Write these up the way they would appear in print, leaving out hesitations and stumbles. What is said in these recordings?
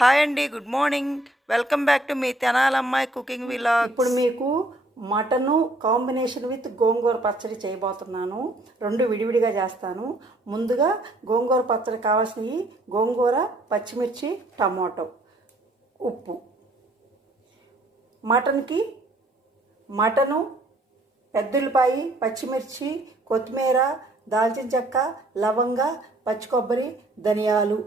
Hi అండి, good morning. Welcome back to మీ తెనాలమ్మాయి కుకింగ్ విలాగ్. ఇప్పుడు మీకు మటను కాంబినేషన్ విత్ గోంగూర పచ్చడి చేయబోతున్నాను. రెండు విడివిడిగా చేస్తాను. ముందుగా గోంగూర పచ్చడి కావాల్సినవి గోంగూర, పచ్చిమిర్చి, టమాటో, ఉప్పు. మటన్కి మటను, పెద్దుల్లిపాయి, పచ్చిమిర్చి, కొత్తిమీర, దాల్చిన చెక్క, లవంగ, పచ్చి కొబ్బరి, ధనియాలు,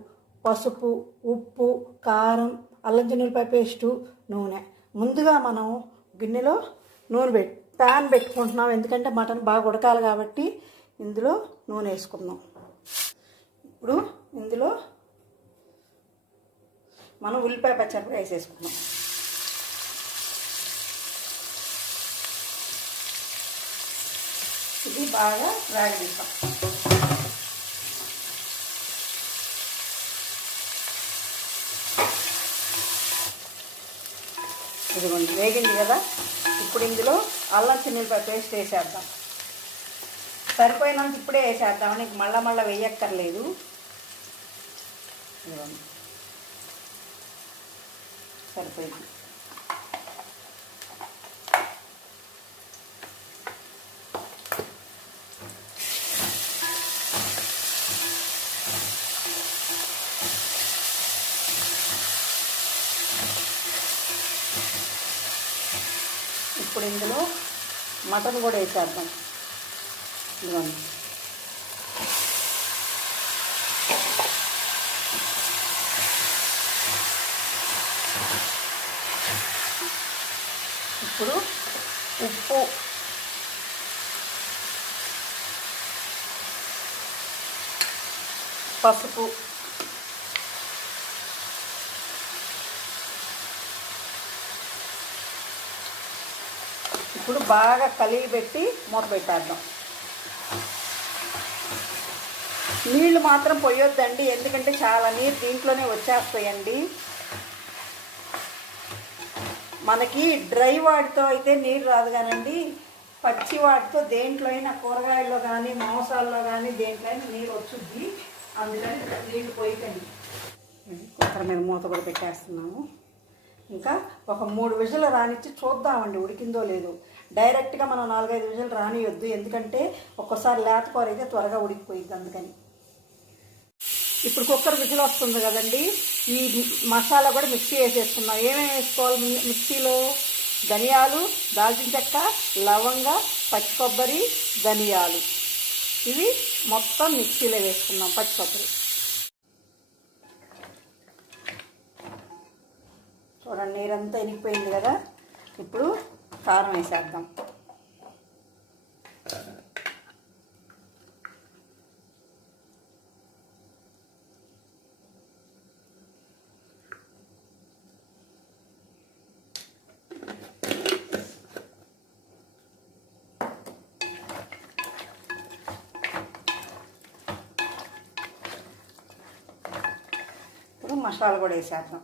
పసుపు, ఉప్పు, కారం, అల్లం చిన్నులపాయ పేస్టు, నూనె. ముందుగా మనం గిన్నెలో ప్యాన్ పెట్టుకుంటున్నాం, ఎందుకంటే మటన్ బాగా ఉడకాలి కాబట్టి. ఇందులో నూనె వేసుకుందాం. ఇప్పుడు ఇందులో మనం ఉల్లిపాయ పచ్చిమిరపకాయ వేసేసుకుందాం. ఇది బాగా వేగనిస్తాం. ఇదిగోండి, వేగింది కదా. ఇప్పుడు ఇందులో అల్లం చిన్నులపాయ పేస్ట్ వేసేద్దాం. సరిపోయినంత ఇప్పుడే వేసేద్దామని మళ్ళా వేయక్కర్లేదు. ఇదిగోండి, సరిపోయింది. ఇప్పుడు ఇందులో మటన్ కూడా వేసేద్దాం. ఇదిగోండి, ఇప్పుడు ఉప్పు, పసుపు, ఇప్పుడు బాగా కలిగి పెట్టి మూత పెట్టేద్దాం. నీళ్లు మాత్రం పోయొద్దండి, ఎందుకంటే చాలా నీరు దీంట్లోనే వచ్చేస్తాయండి. మనకి డ్రై వాటితో అయితే నీరు రాదు కానండి, పచ్చి వాటితో దేంట్లో అయినా, కూరగాయల్లో కానీ మాంసాల్లో కానీ దేంట్లో అయినా నీరు వచ్చుద్ది. అందుకని నీళ్లు పోయకండి. కుక్కర్ మీద మూత కూడా పెట్టేస్తున్నాము. ఇంకా ఒక 3 విజిల్ రానిచ్చి చూద్దామండి ఉడికిందో లేదో. డైరెక్ట్గా మనం 4-5 విజిల్ రానియొద్దు, ఎందుకంటే ఒక్కోసారి లేత కూర అయితే త్వరగా ఉడికిపోయింది. అందుకని ఇప్పుడు కుక్కర్ విజిల్ వస్తుంది కదండి, ఈ మసాలా కూడా మిక్సీ వేసేసుకున్నాం. ఏమేమి వేసుకోవాలి మిక్సీలో? ధనియాలు, దాల్చిన చెక్క, లవంగ, పచ్చి కొబ్బరి, ధనియాలు, ఇవి మొత్తం మిక్సీలో వేసుకున్నాం. పచ్చి కొబ్బరి చూడండి, నీరంతా ఇనిగిపోయింది కదా. ఇప్పుడు కారం వేసేద్దాం. ఇప్పుడు మసాలా కూడా వేసేద్దాం.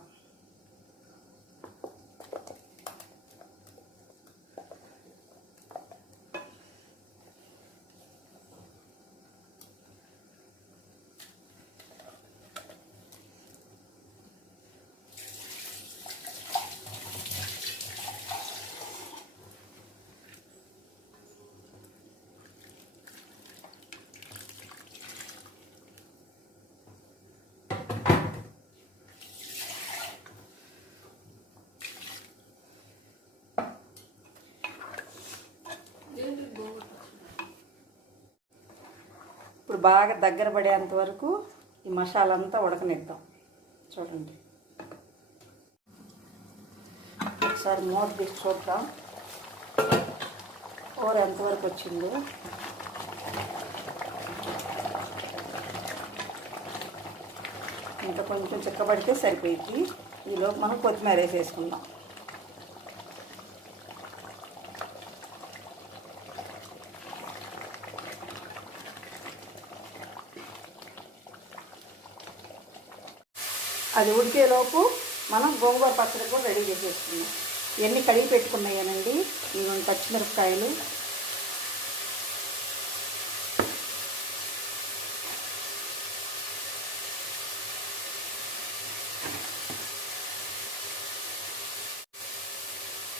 ఇప్పుడు బాగా దగ్గర పడేంత వరకు ఈ మసాలా అంతా ఉడకనిద్దాం. చూడండి, ఒకసారి మూత తీసి చూద్దాం కూర ఎంతవరకు వచ్చిందో. ఇంకా కొంచెం చిక్కబడితే సరిపోయింది. ఈలోపు మనం కొత్తిమీర వేసేసుకుందాం. అది ఉడికేలోపు మనం గోంగూర పచ్చడి కూడా రెడీ చేసేసుకున్నాం. ఇవన్నీ కడిగి పెట్టుకున్నాయనండి. ఇవి పచ్చిమిరపకాయలు,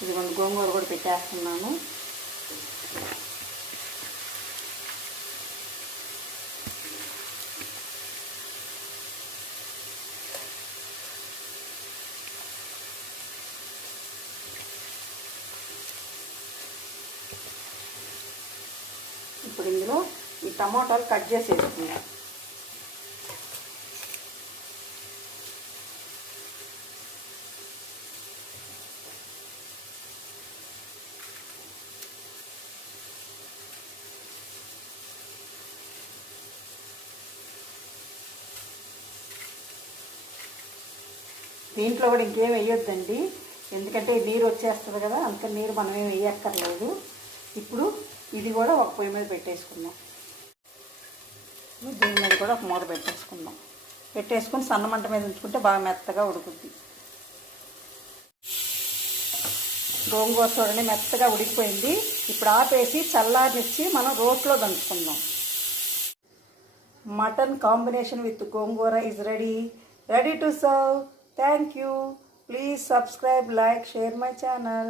ఇదిగోండి గోంగూర కూడా పెట్టేస్తున్నాను. ఇప్పుడు ఇందులో ఈ టమాటాలు కట్ చేసి వేసుకున్నాం. దీంట్లో కూడా ఇంకేం వేయొద్దండి, ఎందుకంటే నీరు వచ్చేస్తుంది కదా, అందుకని నీరు మనం ఏం వేయక్కర్లేదు. ఇప్పుడు ఇది కూడా ఒక పొయ్యి మీద పెట్టేసుకుందాం. దీని మీద కూడా ఒక మూత పెట్టేసుకుందాం. పెట్టేసుకుని సన్నమంట మీద ఉంచుకుంటే బాగా మెత్తగా ఉడుకుద్ది. గోంగూర చూడండి మెత్తగా ఉడికిపోయింది. ఇప్పుడు ఆపేసి చల్లారినిచ్చి మనం రోట్లో దంచుకుందాం. Mutton combination with gongura is ready to serve. Thank you. Please subscribe, like, share my channel.